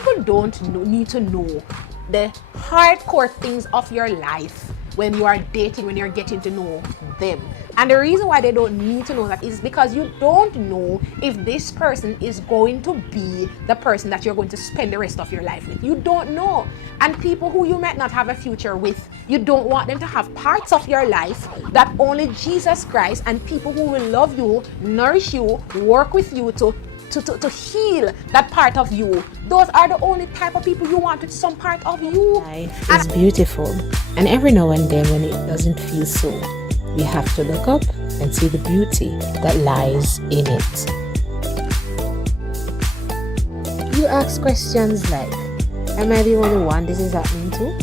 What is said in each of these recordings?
people don't need to know the hardcore things of your life when you are dating, when you're getting to know them. And the reason why they don't need to know that is because you don't know if this person is going to be the person that you're going to spend the rest of your life with. You don't know. And people who you might not have a future with, you don't want them to have parts of your life that only Jesus Christ and people who will love you, nourish you, work with you to heal that part of you. Those are the only type of people you want with some part of you. Life is beautiful, and every now and then when it doesn't feel so, we have to look up and see the beauty that lies in it. You ask questions like, am I the only one this is happening to?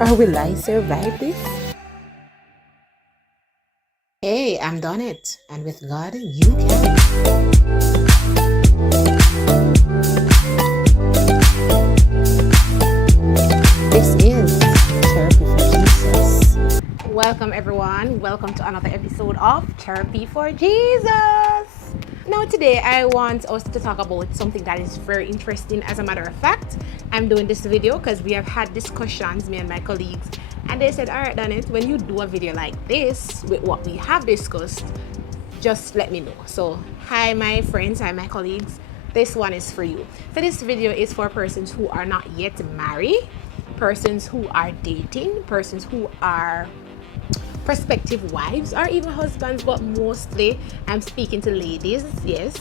Or will I survive this? Hey, I'm done it, and with God, you can. This is Chirpy4Jesus. Welcome everyone. Welcome to another episode of Chirpy4Jesus. Now today I want us to talk about something that is very interesting. As a matter of fact, I'm doing this video because we have had discussions, me and my colleagues, and they said, all right, Danette, when you do a video like this with what we have discussed, just let me know. So hi my friends, hi my colleagues, this one is for you. So this video is for persons who are not yet married, persons who are dating, persons who are prospective wives or even husbands, but mostly I'm speaking to ladies, yes.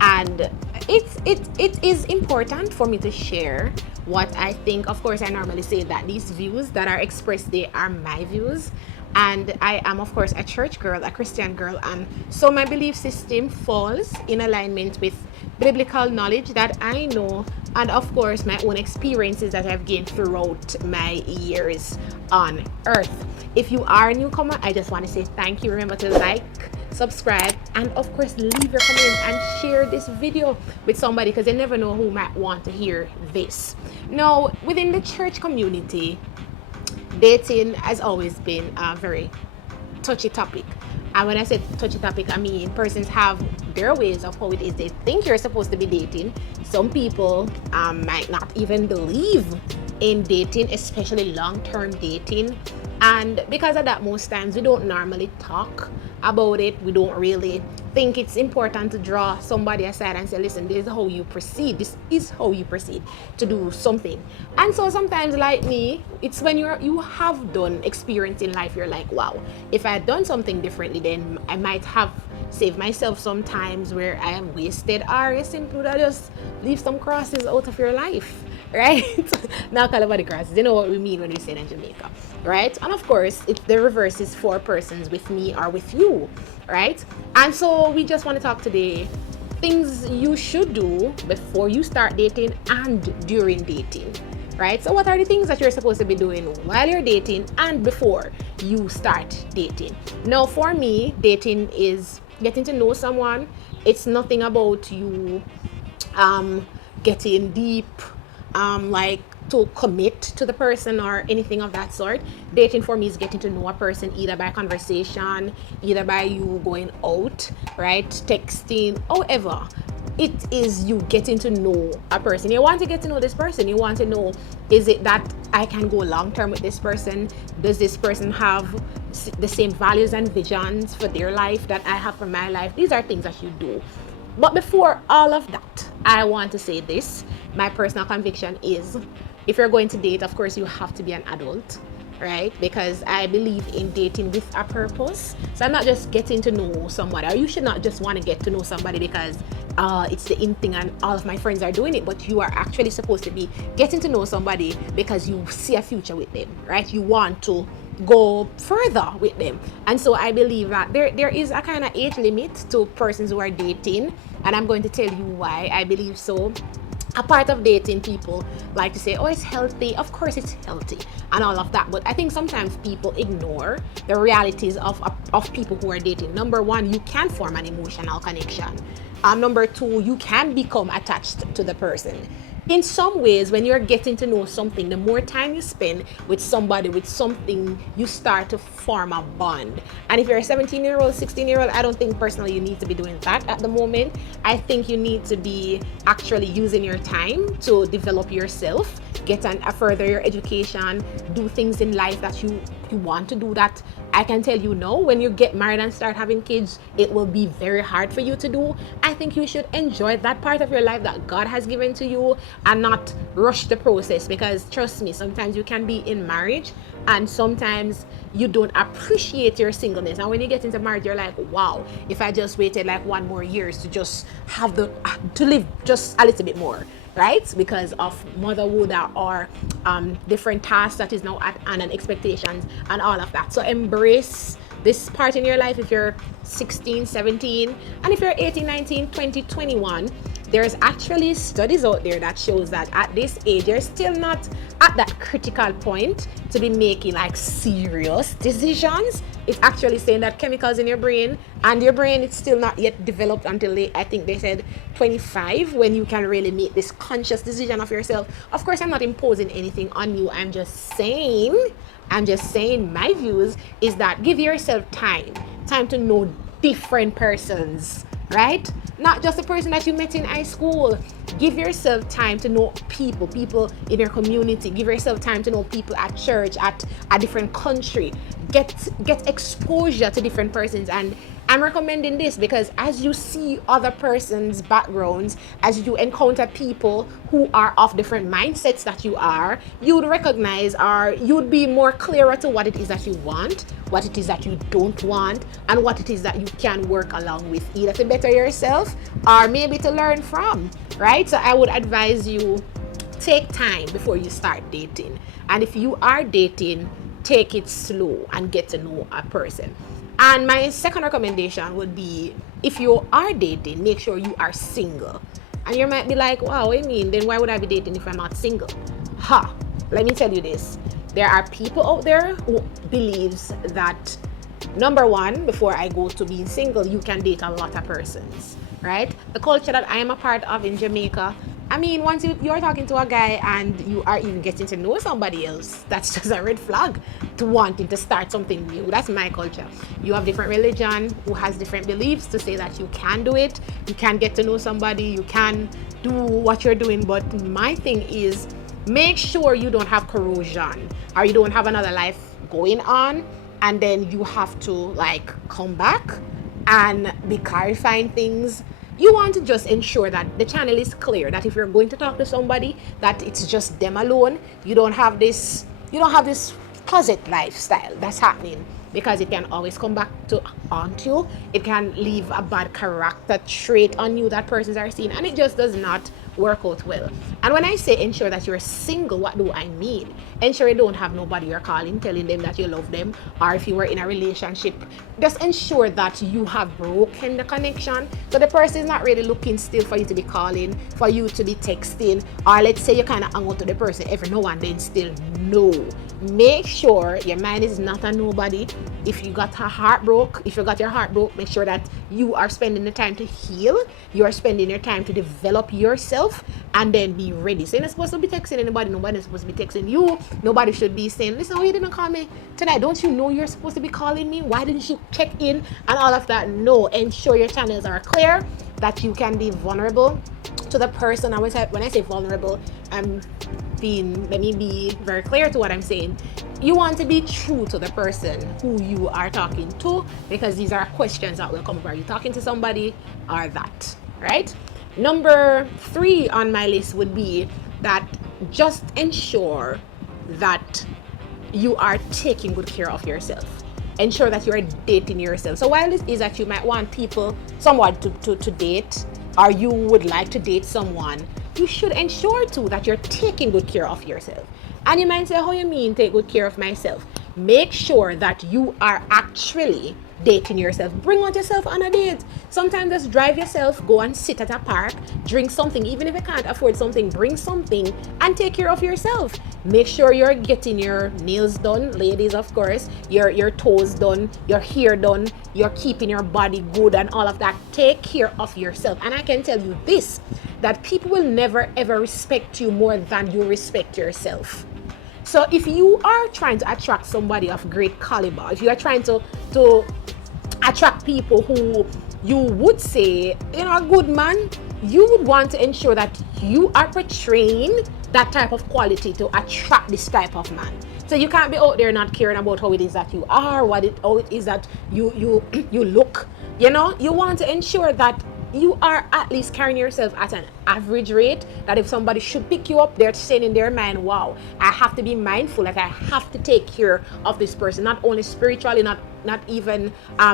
And it is important for me to share what I think. Of course, I normally say that these views that are expressed, they are my views, and I am of course a church girl, a Christian girl, and so my belief system falls in alignment with biblical knowledge that I know, and of course my own experiences that I've gained throughout my years on earth. If you are a newcomer, I just want to say thank you. Remember to like, subscribe, and of course leave your comments and share this video with somebody, because you never know who might want to hear this. Now, within the church community, dating has always been a very touchy topic. And when I say touchy topic, I mean persons have their ways of how it is they think you're supposed to be dating. Some people might not even believe in dating, especially long-term dating. And because of that, most times we don't normally talk about it. We don't really think it's important to draw somebody aside and say, listen, this is how you proceed. This is how you proceed to do something. And so sometimes, like me, it's when you have done experience in life, you're like, wow, if I had done something differently, then I might have saved myself some times where I am wasted, or you simply just leave some crosses out of your life, right? Not all about the crosses. You know what we mean when we say it in Jamaica, right? And of course, the reverse is for persons with me or with you, right? And so we just want to talk today things you should do before you start dating and during dating, right? So what are the things that you're supposed to be doing while you're dating and before you start dating? Now, for me, dating is getting to know someone. It's nothing about you getting deep, like to commit to the person or anything of that sort. Dating for me is getting to know a person either by conversation, either by you going out, right, texting, however. It is you getting to know a person. You want to get to know this person. You want to know, is it that I can go long term with this person? Does this person have the same values and visions for their life that I have for my life? These are things that you do. But before all of that, I want to say this. My personal conviction is, if you're going to date, of course, you have to be an adult, right? Because I believe in dating with a purpose. So I'm not just getting to know somebody, or you should not just want to get to know somebody because it's the in thing and all of my friends are doing it, but you are actually supposed to be getting to know somebody because you see a future with them, right? You want to go further with them. And so I believe that there is a kind of age limit to persons who are dating, and I'm going to tell you why I believe so. A part of dating, people like to say, oh, it's healthy. Of course it's healthy and all of that, but I think sometimes people ignore the realities of people who are dating. Number one, you can form an emotional connection. Number two, you can become attached to the person. in some ways, when you're getting to know something, the more time you spend with somebody, with something, you start to form a bond. And if you're a 17-year-old, 16-year-old, I don't think personally you need to be doing that at the moment. I think you need to be actually using your time to develop yourself, get a further your education, do things in life that you want to do. That I can tell you now, when you get married and start having kids, it will be very hard for you to do. I think you should enjoy that part of your life that God has given to you and not rush the process, because trust me, sometimes you can be in marriage and sometimes you don't appreciate your singleness, and when you get into marriage you're like, wow, if I just waited like 1 more years to just have to live just a little bit more, right? Because of motherhood or different tasks that is now at and expectations and all of that. So embrace this part in your life if you're 16, 17, and if you're 18, 19, 20, 21. There's actually studies out there that shows that at this age you're still not at that critical point to be making like serious decisions. It's actually saying that chemicals in your brain, and your brain is still not yet developed until I think they said 25, when you can really make this conscious decision of yourself. Of course, I'm not imposing anything on you. I'm just saying my views is that give yourself time to know different persons, right? Not just the person that you met in high school. Give yourself time to know people in your community. Give yourself time to know people at church, at a different country. Get exposure to different persons. And I'm recommending this because as you see other persons' backgrounds, as you encounter people who are of different mindsets that you are, you'd recognize, or you'd be more clearer to what it is that you want, what it is that you don't want, and what it is that you can work along with, either to better yourself or maybe to learn from, right? So I would advise you, take time before you start dating. And if you are dating, take it slow and get to know a person. And my second recommendation would be, if you are dating, make sure you are single. And you might be like, wow, what do you mean? Then why would I be dating if I'm not single? Let me tell you this. There are people out there who believes that, number one, before I go to being single, you can date a lot of persons, right? The culture that I am a part of in Jamaica, I mean, once you're talking to a guy and you are even getting to know somebody else, that's just a red flag to wanting to start something new. That's my culture. You have different religion who has different beliefs to say that you can do it, you can get to know somebody, you can do what you're doing. But my thing is, make sure you don't have corrosion or you don't have another life going on, and then you have to like come back and be clarifying things. You want to just ensure that the channel is clear, that if you're going to talk to somebody, that it's just them alone. You don't have this closet lifestyle that's happening, because it can always come back to haunt you. It can leave a bad character trait on you that persons are seeing, and it just does not work out well. And when I say ensure that you're single, what do I mean? Ensure you don't have nobody you're calling telling them that you love them, or if you were in a relationship, just ensure that you have broken the connection, so the person is not really looking still for you to be calling, for you to be texting, or let's say you kind of hang out to the person every now and then still. No, make sure your mind is not on nobody. If you got your heart broke, make sure that you are spending the time to heal. You are spending your time to develop yourself, and then be ready. So you're not supposed to be texting anybody. Nobody's supposed to be texting you. Nobody should be saying, listen, why you didn't call me tonight? Don't you know you're supposed to be calling me? Why didn't you check in? And all of that. No, ensure your channels are clear, that you can be vulnerable to the person. When I say vulnerable, let me be very clear to what I'm saying. You want to be true to the person who you are talking to, because these are questions that will come up. Are you talking to somebody or that, right? Number 3 on my list would be that just ensure that you are taking good care of yourself. Ensure that you are dating yourself. So while it is that you might want someone to date, or you would like to date someone, you should ensure too that you're taking good care of yourself. And you might say, how you mean take good care of myself? Make sure that you are actually dating yourself. Bring out yourself on a date. Sometimes just drive yourself, go and sit at a park, drink something. Even if you can't afford something, bring something and take care of yourself. Make sure you're getting your nails done, ladies, of course, your toes done, your hair done, you're keeping your body good and all of that. Take care of yourself. And I can tell you this, that people will never ever respect you more than you respect yourself. So if you are trying to attract somebody of great caliber, if you are trying to attract people who you would say, a good man, you would want to ensure that you are portraying that type of quality to attract this type of man. So you can't be out there not caring about how it is that you are, how it is that you look. You want to ensure that you are at least carrying yourself at an average rate, that if somebody should pick you up, they're saying in their mind, wow, I have to be mindful that I have to take care of this person, not only spiritually, not even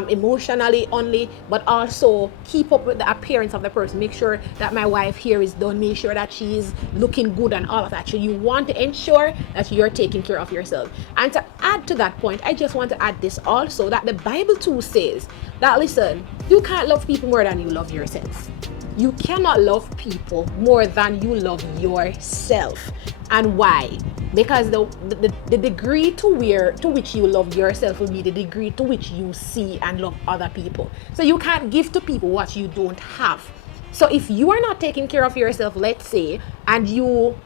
emotionally only, but also keep up with the appearance of the person. Make sure that my wife here is done, make sure that she is looking good and all of that. So you want to ensure that you're taking care of yourself. And to add to that point, I just want to add this also, that the Bible too says that, listen, you can't love people more than you love yourself. You cannot love people more than you love yourself. And why? Because the degree to which you love yourself will be the degree to which you see and love other people. So you can't give to people what you don't have. So if you are not taking care of yourself, let's say, and you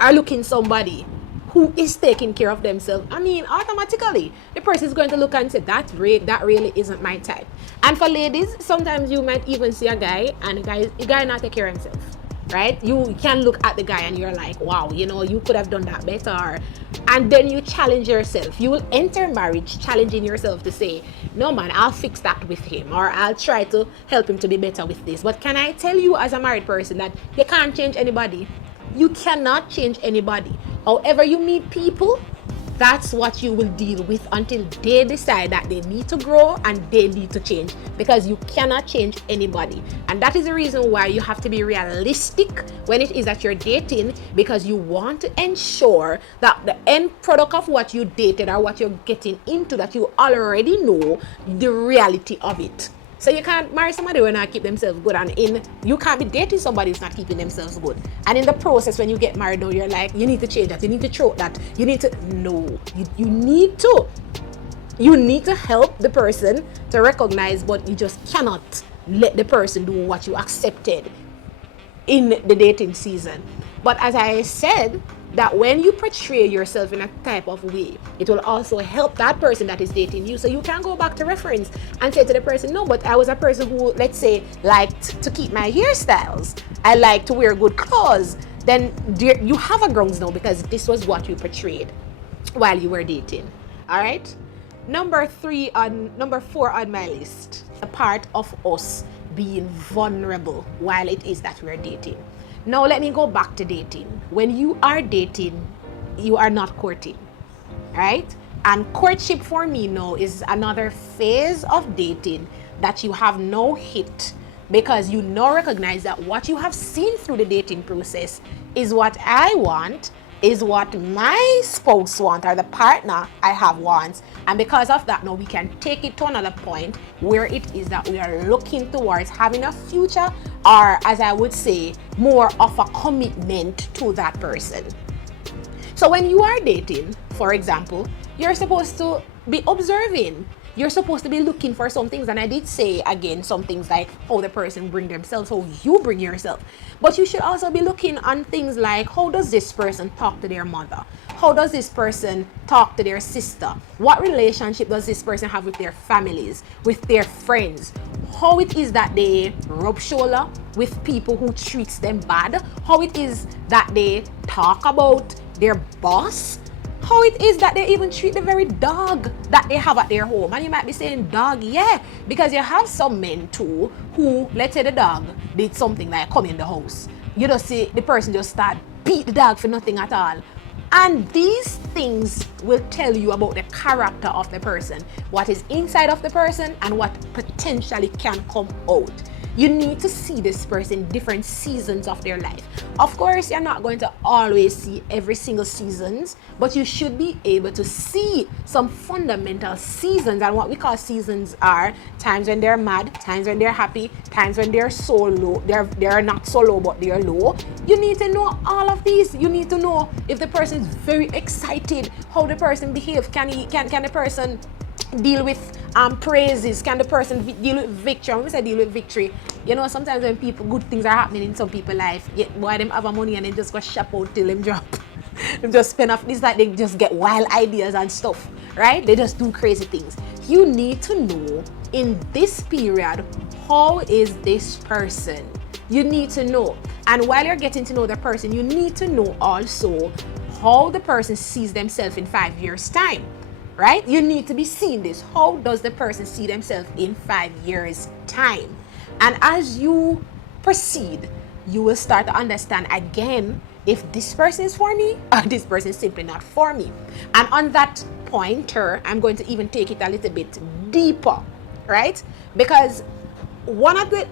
are looking somebody who is taking care of themselves, automatically the person is going to look and say, that really isn't my type. And for ladies, sometimes you might even see a guy and the guy not take care of himself, right? You can look at the guy and you're like, wow, you could have done that better. And then you challenge yourself. You will enter marriage challenging yourself to say, no man, I'll fix that with him, or I'll try to help him to be better with this. But can I tell you as a married person that you can't change anybody? You cannot change anybody. However you meet people, that's what you will deal with until they decide that they need to grow and they need to change, because you cannot change anybody. And that is the reason why you have to be realistic when it is that you're dating, because you want to ensure that the end product of what you dated or what you're getting into, that you already know the reality of it. So you can't marry somebody who not keep themselves good, and you can't be dating somebody who's not keeping themselves good. And in the process, when you get married, now you're like, you need to change that, you need to throw that, you need to you need to help the person to recognize, but you just cannot let the person do what you accepted in the dating season. But as I said, that when you portray yourself in a type of way, it will also help that person that is dating you. So you can go back to reference and say to the person, no, but I was a person who, let's say, liked to keep my hairstyles, I like to wear good clothes. Then you have a grounds now, because this was what you portrayed while you were dating. All right. Number 4 on my list, a part of us being vulnerable while it is that we're dating. Now let me go back to dating. When you are dating, you are not courting, right? And courtship for me now is another phase of dating that you have now hit, because you now recognize that what you have seen through the dating process is what I want, is what my spouse wants, or the partner I have wants. And because of that, now we can take it to another point where it is that we are looking towards having a future, or as I would say, more of a commitment to that person. So when you are dating, for example, you're supposed to be observing. You're supposed to be looking for some things, and I did say again some things like how the person bring themselves, how you bring yourself. But you should also be looking on things like, how does this person talk to their mother? How does this person talk to their sister? What relationship does this person have with their families, with their friends? How it is that they rub shoulder with people who treats them bad? How it is that they talk about their boss? How it is that they even treat the very dog that they have at their home. And you might be saying, dog, yeah, because you have some men too who, let's say the dog did something like come in the house. You just see the person just start beat the dog for nothing at all. And these things will tell you about the character of the person, what is inside of the person and what potentially can come out. You need to see this person in different seasons of their life. Of course, you're not going to always see every single seasons, but you should be able to see some fundamental seasons. And what we call seasons are times when they're mad, times when they're happy, times when they're so low, they're not so low, but they're low. You need to know all of these. You need to know if the person is very excited, how the person behaves. Can the person deal with praises? Can the person deal with victory? When we say deal with victory, you know, sometimes when good things are happening in some people's life, yet why them have a money and they just go shop out till them drop. They just spend off this, like they just get wild ideas and stuff, right? They just do crazy things. You need to know in this period, how is this person? You need to know. And while you're getting to know the person, you need to know also how the person sees themselves in 5 years' time, right? You need to be seeing this. How does the person see themselves in 5 years' time? And as you proceed, you will start to understand again if this person is for me or this person is simply not for me. And on that pointer, I'm going to even take it a little bit deeper, right? Because one of the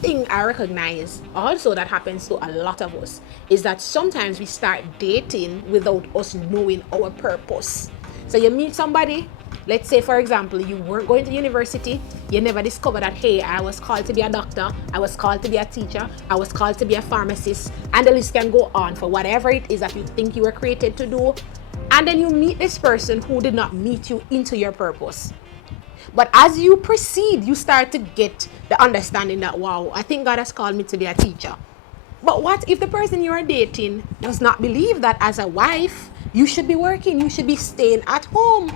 thing I recognize also that happens to a lot of us is that sometimes we start dating without us knowing our purpose. So you meet somebody, let's say for example, you weren't going to university, you never discovered that, hey, I was called to be a doctor, I was called to be a teacher, I was called to be a pharmacist, and the list can go on for whatever it is that you think you were created to do. And then you meet this person who did not meet you into your purpose. But as you proceed, you start to get the understanding that, wow, I think God has called me to be a teacher. But what if the person you are dating does not believe that as a wife, you should be working, you should be staying at home?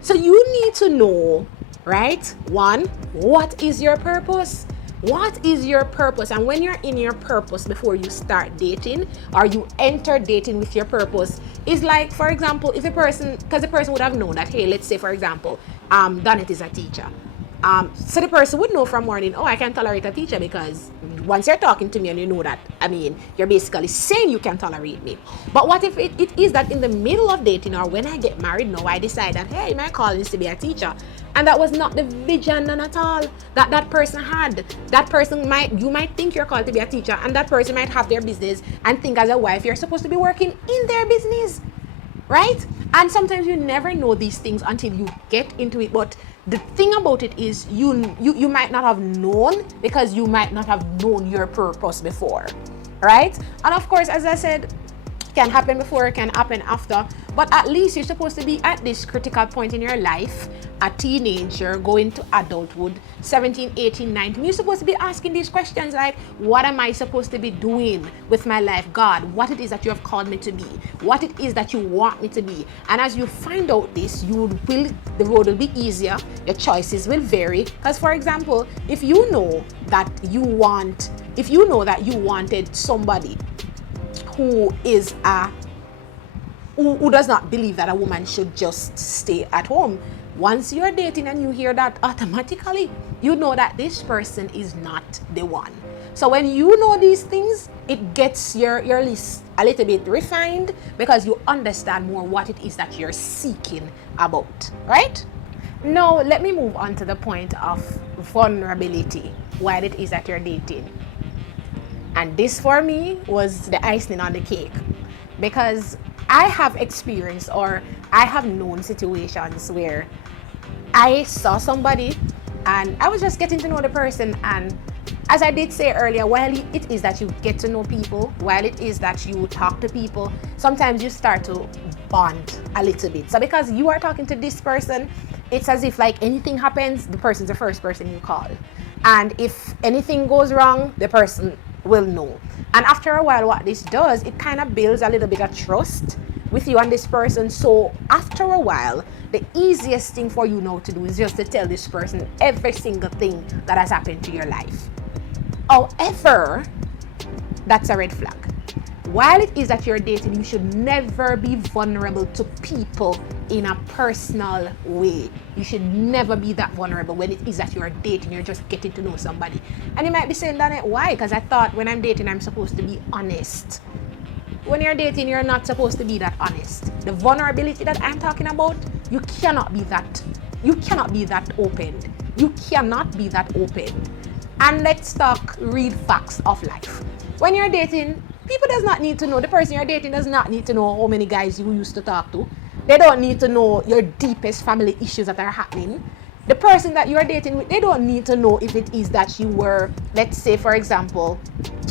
So you need to know, right? One, what is your purpose? What is your purpose? And when you're in your purpose before you start dating or you enter dating with your purpose, is like, for example, if the person, because the person would have known that, hey, let's say, for example, Donnet is a teacher. So the person would know from morning, oh, I can tolerate a teacher because once you're talking to me and you know that, I mean, you're basically saying you can tolerate me. But what if it is that in the middle of dating or when I get married now, I decide that, hey, my calling is to be a teacher. And that was not the vision none at all that person had. That person you might think you're called to be a teacher, and that person might have their business and think as a wife you're supposed to be working in their business, right? And sometimes you never know these things until you get into it. But the thing about it is you might not have known because you might not have known your purpose before, right? And of course, as I said, can happen before, can happen after, but at least you're supposed to be at this critical point in your life, a teenager going to adulthood, 17, 18, 19. You're supposed to be asking these questions like, what am I supposed to be doing with my life? God, what it is that you have called me to be, what it is that you want me to be. And as you find out this, the road will be easier, your choices will vary. Because for example, if you know that you wanted somebody who does not believe that a woman should just stay at home, once you're dating and you hear that, automatically you know that this person is not the one. So when you know these things, it gets your list a little bit refined because you understand more what it is that you're seeking about, right? Now let me move on to the point of vulnerability while it is that you're dating. And this for me was the icing on the cake, because I have experienced or I have known situations where I saw somebody and I was just getting to know the person, and as I did say earlier, while it is that you get to know people, while it is that you talk to people, sometimes you start to bond a little bit. So because you are talking to this person, it's as if like anything happens, the person's the first person you call. And if anything goes wrong, the person will know. And after a while, what this does, it kind of builds a little bit of trust with you and this person. So after a while, the easiest thing for you now to do is just to tell this person every single thing that has happened to your life. However, that's a red flag. While it is that you're dating, you should never be vulnerable to people in a personal way. You should never be that vulnerable when it is that you're dating, you're just getting to know somebody. And you might be saying, Danette, why? Because I thought when I'm dating, I'm supposed to be honest. When you're dating, you're not supposed to be that honest. The vulnerability that I'm talking about, you cannot be that open. You cannot be that open. And let's talk real facts of life. When you're dating, people does not need to know, the person you're dating does not need to know how many guys you used to talk to. They don't need to know your deepest family issues that are happening. The person that you're dating with, they don't need to know if it is that you were, let's say for example,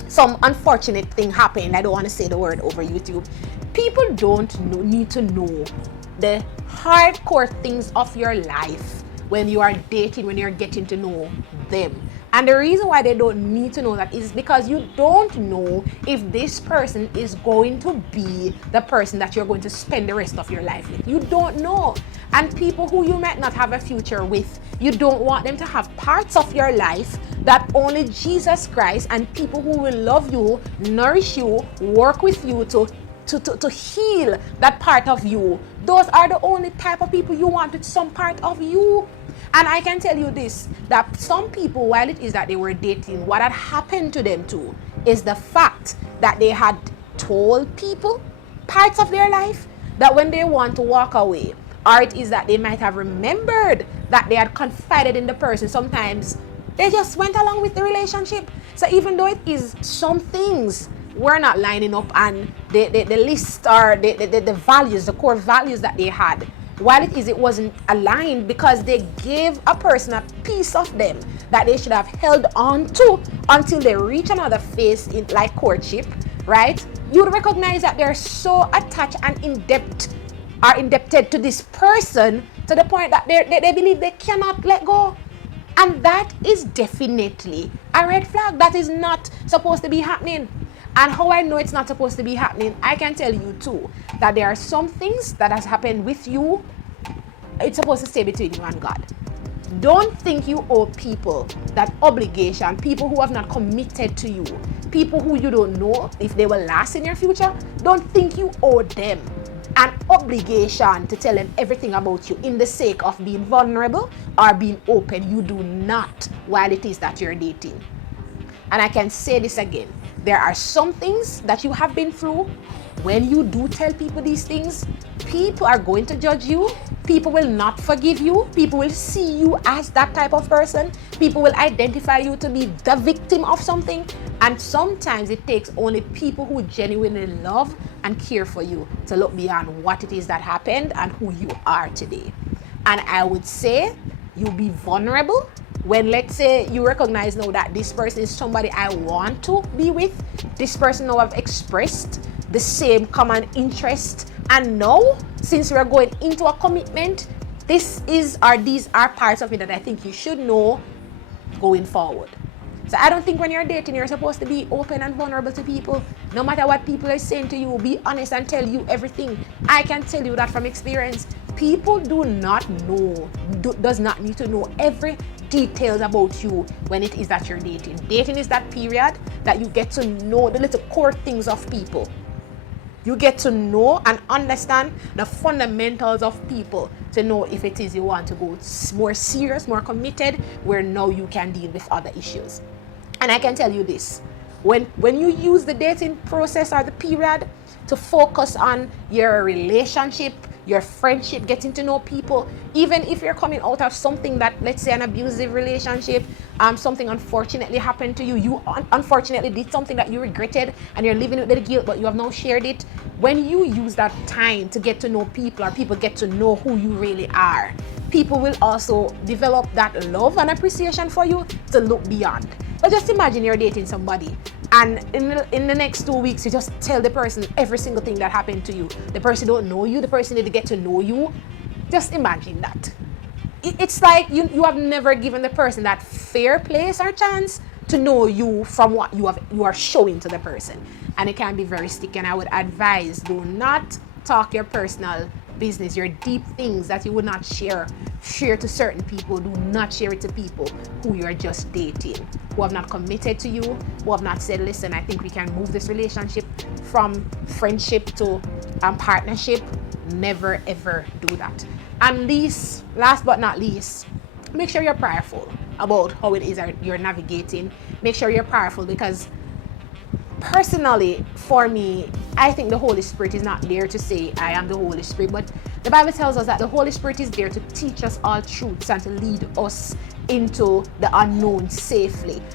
some unfortunate thing happened. I don't want to say the word over YouTube. People don't need to know the hardcore things of your life when you are dating, when you're getting to know them. And the reason why they don't need to know that is because you don't know if this person is going to be the person that you're going to spend the rest of your life with. You don't know. And people who you might not have a future with, you don't want them to have parts of your life that only Jesus Christ and people who will love you, nourish you, work with you to heal that part of you. Those are the only type of people you want with some part of you. And I can tell you this, that some people, while it is that they were dating, what had happened to them too is the fact that they had told people parts of their life that when they want to walk away, or it is that they might have remembered that they had confided in the person, sometimes they just went along with the relationship. So even though it is some things were not lining up and the list or the values, the core values that they had, while it wasn't aligned because they gave a person a piece of them that they should have held on to until they reach another phase in like courtship, right? You'd recognize that they're so attached and indebted to this person to the point that they believe they cannot let go. And that is definitely a red flag. That is not supposed to be happening. And how I know it's not supposed to be happening, I can tell you too, that there are some things that has happened with you, it's supposed to stay between you and God. Don't think you owe people that obligation, people who have not committed to you, people who you don't know if they will last in your future. Don't think you owe them an obligation to tell them everything about you in the sake of being vulnerable or being open. You do not while it is that you're dating. And I can say this again, there are some things that you have been through. When you do tell people these things, people are going to judge you. People will not forgive you. People will see you as that type of person. People will identify you to be the victim of something. And sometimes it takes only people who genuinely love and care for you to look beyond what it is that happened and who you are today. And I would say you be vulnerable when, let's say, you recognize now that this person is somebody I want to be with. This person now have expressed the same common interest, and now since we're going into a commitment, these are parts of it that I think you should know going forward. So I don't think when you're dating, you're supposed to be open and vulnerable to people. No matter what people are saying to you, be honest and tell you everything. I can tell you that from experience. People does not need to know every details about you when it is that you're dating. Dating is that period that you get to know the little core things of people. You get to know and understand the fundamentals of people to know if it is you want to go more serious, more committed, where now you can deal with other issues. And I can tell you this, when you use the dating process or the period to focus on your relationship, your friendship, getting to know people, even if you're coming out of something that, let's say, an abusive relationship, something unfortunately happened to you, you unfortunately did something that you regretted and you're living with the guilt, but you have now shared it. When you use that time to get to know people, or people get to know who you really are, people will also develop that love and appreciation for you to look beyond. But just imagine you're dating somebody and in the next 2 weeks, you just tell the person every single thing that happened to you. The person don't know you. The person need to get to know you. Just imagine that. It's like you have never given the person that fair place or chance to know you from what you are showing to the person. And it can be very sticky. And I would advise, do not talk your personal business, your deep things that you would not share to certain people. Do not share it to people who you are just dating, who have not committed to you, who have not said, listen, I think we can move this relationship from friendship to partnership. Never ever do that. And last but not least, make sure you're prayerful about how it is that you're navigating. Make sure you're prayerful, because personally, for me, I think the Holy Spirit is not there to say, I am the Holy Spirit, but the Bible tells us that the Holy Spirit is there to teach us all truths and to lead us into the unknown safely.